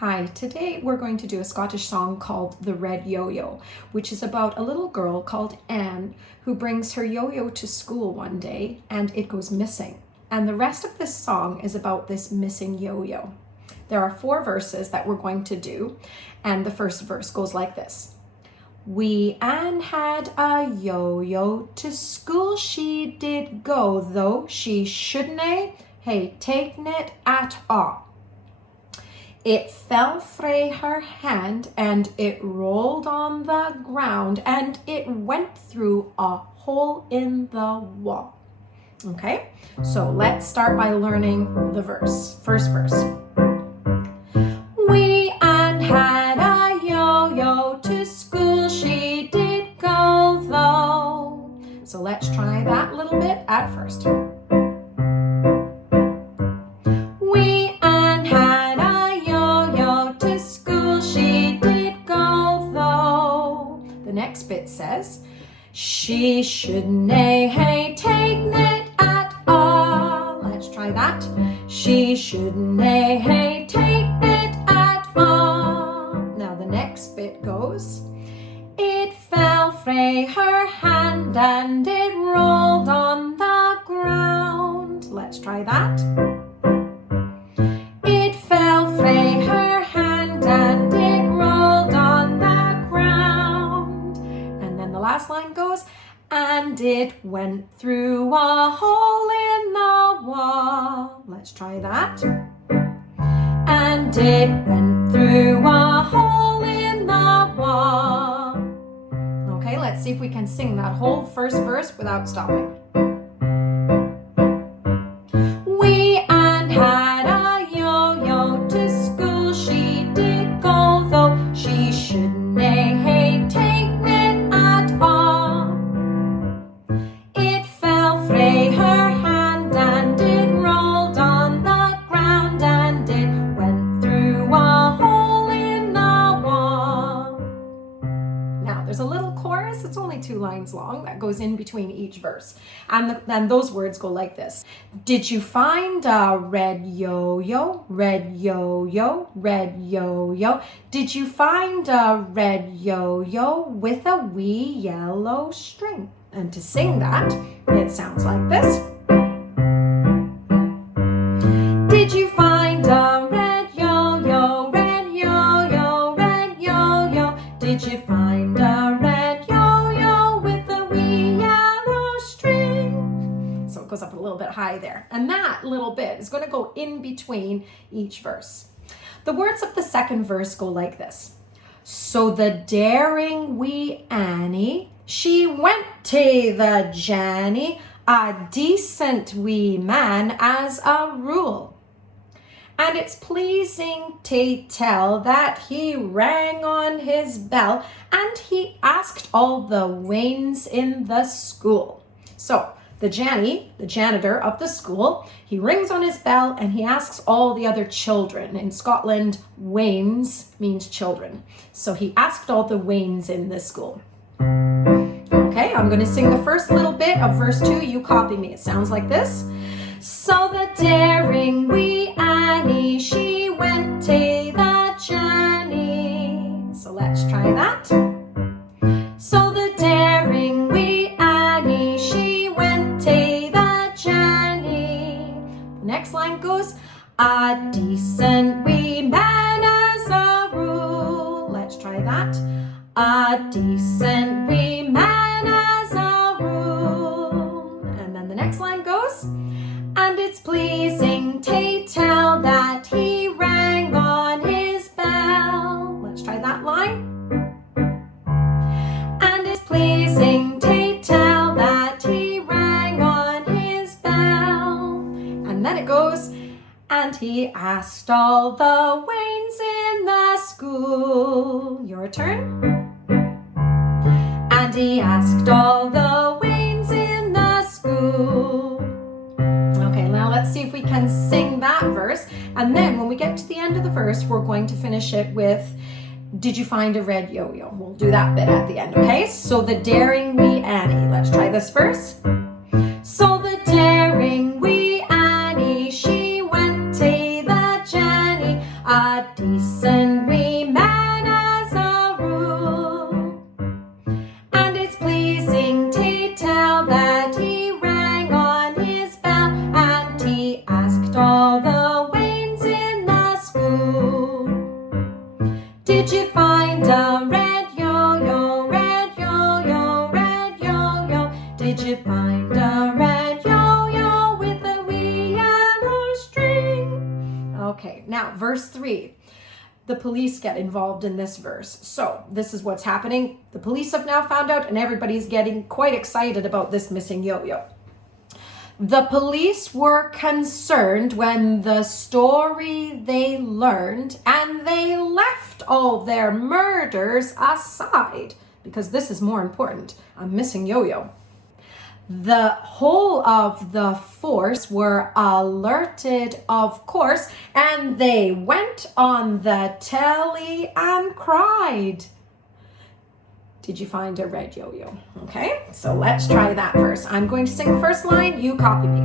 Hi, today we're going to do a Scottish song called The Red Yo-Yo, which is about a little girl called Anne who brings her yo-yo to school one day and it goes missing. And the rest of this song is about this missing yo-yo. There are 4 verses that we're going to do, and the first verse goes like this. Wee Anne had a yo-yo, to school she did go, though she shouldnae hae taken it at all. It fell frae her hand and it rolled on the ground and it went through a hole in the wall. Okay, so let's start by learning the verse. First verse. Wee Anne had a yo-yo, to school she did go though. So let's try that little bit at first. Wee Anne had a yo-yo, to school she did go though. The next bit says, she shouldnae hae taken it at all. Let's try that. She shouldnae hae taken it at all. Now the next bit goes, it fell frae her hand and it rolled on the ground. Let's try that. It fell frae her hand and it rolled on the ground. And then the last line goes, and it went through a hole in the wall. Let's try that. And it went through a hole in the wall. Okay, let's see if we can sing that whole first verse without stopping. Wee Anne had a yo-yo, to school she did go, though she shouldnae hae taken it at all. It fell frae her hand and it rolled on the ground and it went through a hole in the wall. Now there's a little chorus, it's only 2 lines long, that goes in between each verse. And then those words go like this. Did you find a red yo-yo, red yo-yo, red yo-yo? Did you find a red yo-yo with a wee yellow string? And to sing that, it sounds like this. Did you find a red yo-yo, red yo-yo, red yo-yo? Did you find a red yo-yo with a wee yellow string? So it goes up a little bit high there. And that little bit is going to go in between each verse. The words of the second verse go like this. So the daring wee Annie, she went to the Janny, a decent wee man as a rule. And it's pleasing to tell that he rang on his bell and he asked all the wains in the school. So the Janny, the janitor of the school, he rings on his bell and he asks all the other children. In Scotland, wains means children. So he asked all the wains in the school. Okay, I'm going to sing the first little bit of verse 2. You copy me. It sounds like this. So the daring wee Annie, she went to the Janny. So let's try that. So the daring wee Annie, she went to the Janny. The next line goes, a decent wee man as a rule. Let's try that. A decent wee man as a rule. And then the next line goes, and it's pleasing to tell that he rang on his bell. Let's try that line. And it's pleasing to tell that he rang on his bell. And then it goes, and he asked all the wains in the school. Your turn. And he asked all the wains in the school. Okay, now let's see if we can sing that verse. And then when we get to the end of the verse, we're going to finish it with, did you find a red yo-yo? We'll do that bit at the end, okay? So the daring wee Annie. Let's try this verse. So the daring wee Annie, she went to the Janny, a decent Okay, now verse 3. The police get involved in this verse. So this is what's happening. The police have now found out and everybody's getting quite excited about this missing yo-yo. The police were concerned when the story they learned, and they left all their murders aside, because this is more important, a missing yo-yo. The whole of the force were alerted, of course, and they went on the telly and cried. Did you find a red yo-yo? Okay, so let's try that verse. I'm going to sing the first line, you copy me.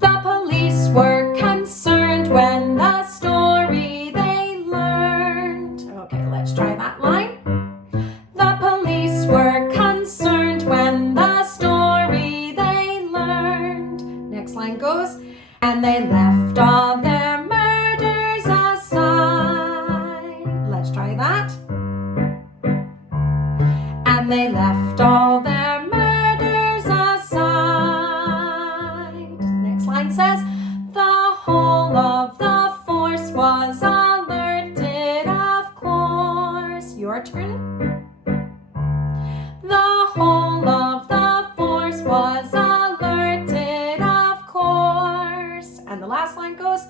The police were concerned when the story they learned. Okay, let's try that line. The police were concerned when the story they learned. Next line goes, and they left all their murders aside. Let's try that. And they left all their murders aside. Next line says, the whole of the force was alerted, of course. Your turn. The whole of the force was alerted, of course. And the last line goes,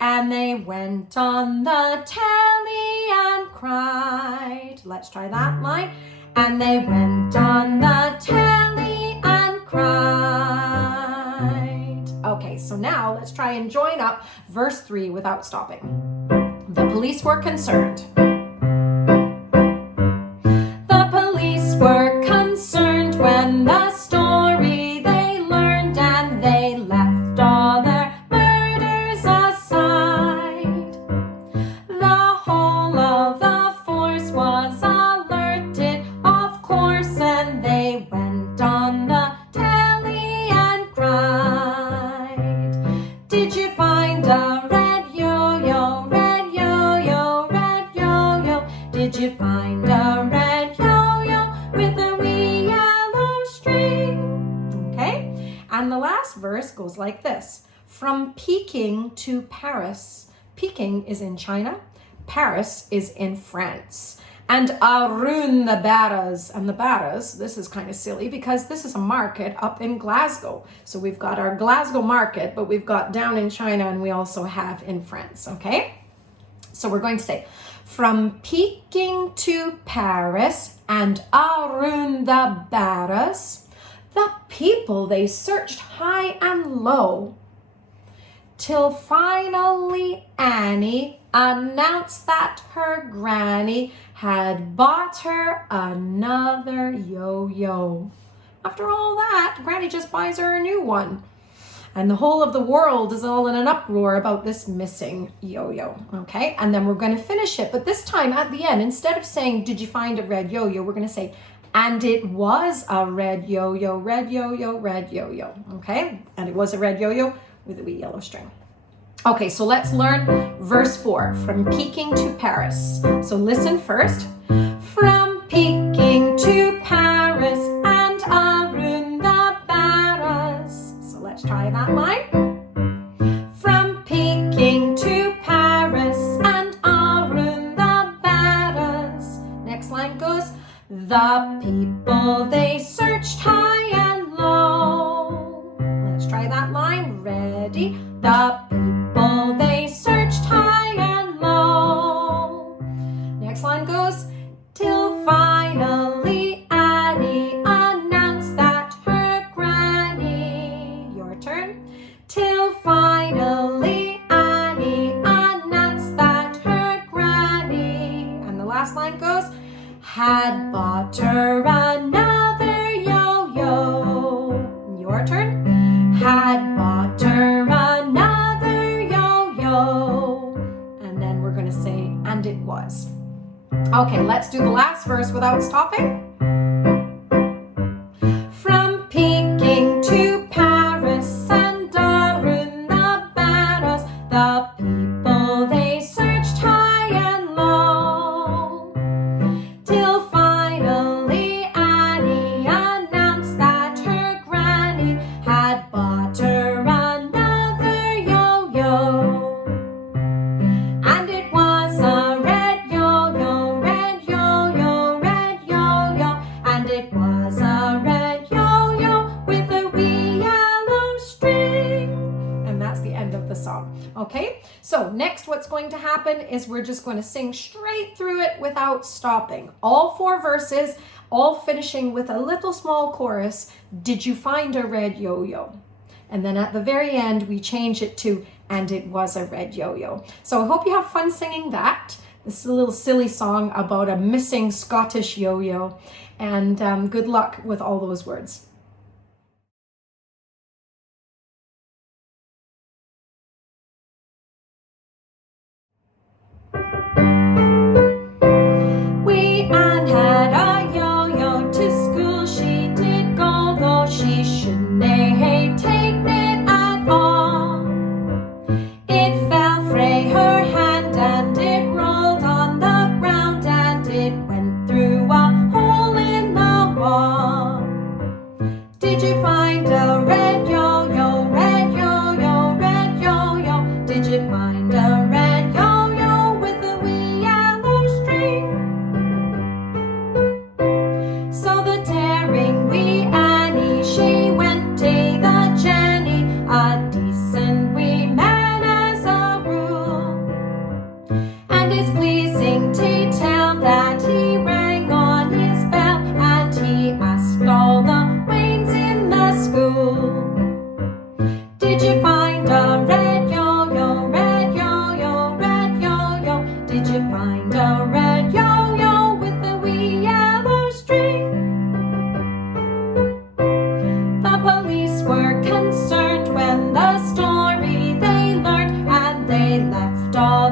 and they went on the telly and cried. Let's try that line. And they went on the telly and cried. Okay, so now let's try and join up verse 3 without stopping. The police were concerned. The police were concerned when the story they learned, and they left all their murders aside. The whole of the force was alerted, of course, and they went on the telly and cried. Did you find a red yo-yo, red yo-yo, red yo-yo? Did you find a red yo-yo with a wee yellow string? Okay, and the last verse goes like this. From Peking to Paris. Peking is in China. Paris is in France. And Arun the Barras. And the Barras, this is kind of silly because this is a market up in Glasgow. So we've got our Glasgow market, but we've got down in China, and we also have in France, okay? So we're going to say, from Peking to Paris and Arun the Barras, the people they searched high and low, till finally Annie announced that her granny had bought her another yo-yo. After all that, Granny just buys her a new one. And the whole of the world is all in an uproar about this missing yo-yo, okay? And then we're going to finish it. But this time at the end, instead of saying, did you find a red yo-yo, we're going to say, and it was a red yo-yo, red yo-yo, red yo-yo, okay? And it was a red yo-yo with a wee yellow string. Okay, so let's learn verse 4, from Peking to Paris. So listen first. From Peking to Paris and Arun the Barras. So let's try that line. From Peking to Paris and Arun the Barras. Next line goes, the people they searched high and low. Let's try that line. Ready? The people they searched high and low. Next line goes, till finally Annie announced that her granny. Your turn. Till finally Annie announced that her granny. And the last line goes, had bought her another yo-yo. Your turn. Had bought her another yo-yo. And then we're going to say, and it was. Okay, let's do the last verse without stopping. From Peking to Paris and Arun the Barras, the people they searched high and low, till finally Annie announced that her granny had bought her another yo-yo. Okay, so next what's going to happen is we're just going to sing straight through it without stopping. All 4 verses, all finishing with a little small chorus. Did you find a red yo-yo? And then at the very end, we change it to, and it was a red yo-yo. So I hope you have fun singing that. This is a little silly song about a missing Scottish yo-yo. And good luck with all those words. Anne had a yo-yo to school she did go, though she shouldn't hae taken it at all. It fell frae her hand and it rolled on the ground and it went through a hole in the wall. Did you find a red yo-yo, red yo-yo, red yo-yo? Did you find a red yo-yo with a wee yellow string? So the daring wee Annie, she went to the Jenny, a decent wee man as a rule. And it's pleasing to tell that he rang on his bell and he asked all the wains in the school. Did you find a red yo-yo, red yo-yo, red yo-yo? Did you find a red yo-yo with a wee yellow string? The police were concerned when the story they learned, and they left all